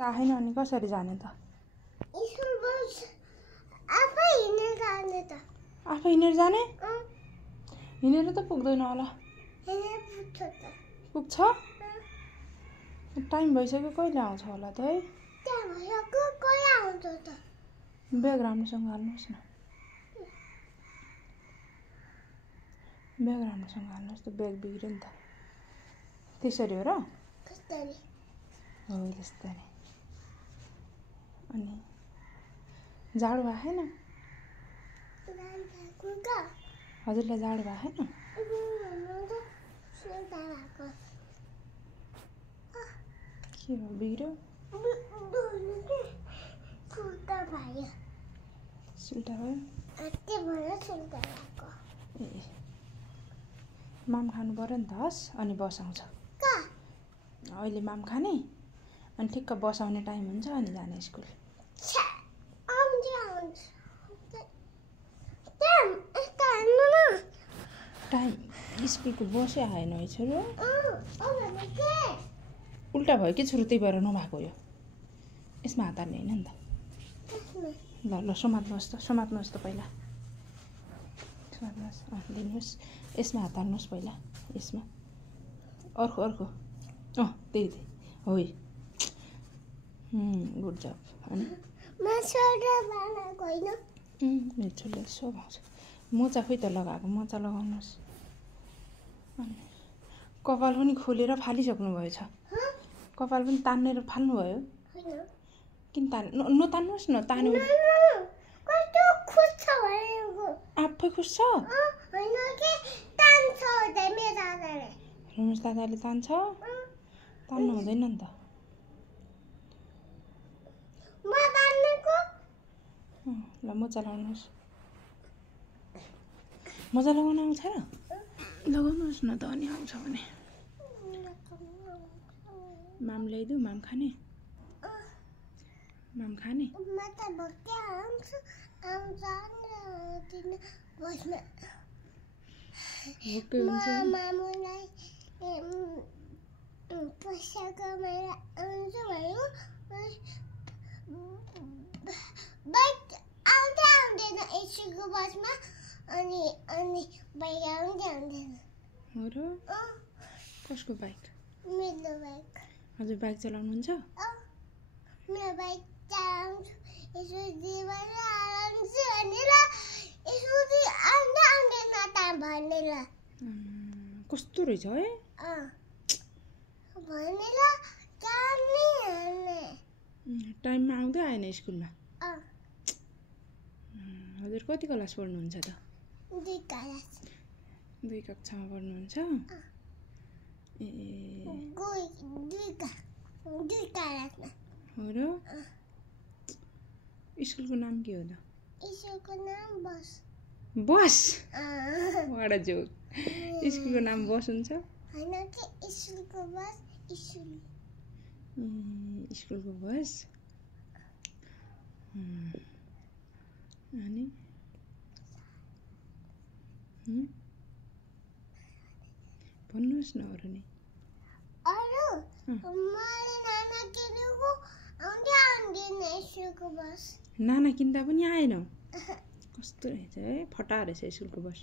आएन अनि कसरी जाने त? आफै हिँडेर जाने? हिँडेर त पुग्दैन होला। पुग्छ? टाइम भइसक्यो, कहिले आउँछ होला त है? ब्याग राम्रोसँग हाल्नुहोस् न। ब्याग राम्रोसँग हाल्नुहोस् त, ब्याग बिग्रियो नि त। त्यसरी हो र? हो त्यस्तै। अनि जाडो आएन? हजुरलाई जाडो आएन? के हो बिग्रियो? सुल्टा भयो? ए माम खानु पर्यो नि त। हस् अनि बस आउँछ। अहिले माम खाने अनि ठिक्क बस आउने टाइम हुन्छ अनि जाने स्कुल। टाइम स्कुलको बसै आएन है छोरो। उल्टा भयो कि छोरो, त्यही भएर नभएको यो। यसमा हात हाल्ने होइन नि त। ल ल समात्नुहोस् त पहिला। समात्नुहोस्। दिनुहोस्। यसमा हात हाल्नुहोस् पहिला। यसमा अर्को त्यही हो। गुड जब। अनि मेरो छोरीले सब आउँछ। मोजा खोइ त लगाएको, मोजा लगाउनुहोस्। अनि कपाल पनि खोलेर फालिसक्नु भएछ। कपाल पनि तान्नेर फाल्नुभयो। किन नतान्नुहोस् न। तान्यो आफै खुस्छ। रमेश दादाले तान्छ? तान्नु हुँदैन नि त। ल मोजा लगाउनुहोस्। मोजा लगाउन आउँछ र? लगाउनुहोस् न त अनि आउँछ भने। माम ल्याइदिऊ? माम खाने? माम खाने? भोकै हुन्छ। पैसा कमाएर आउँछु भयो। बाइक आउँदैन स्कुलको बसमा। अनि बाइक आउँदैन। हो र? कसको बाइक? मेरो बाइक। हजुर बाइक चलाउनुहुन्छ? मेरो बाइक चलाउँछु। कस्तो रहेछ है? टाइममा आउँदै आएन स्कुलमा। हजुर कति क्लास पढ्नुहुन्छ त? 2 कक्षामा पढ्नुहुन्छ? ए हो र? स्कुलको नाम के हो त? स्कुलको नाम बस। बस? वाडा जोक। स्कुलको नाम बस हुन्छ? हैन के स्कुलको बस स्कुलको बस। अनि भन्नुहोस् न अरू नै। नाना किन्दा पनि आएन? कस्तो रहेछ है? फटा रहेछ स्कुलको बस।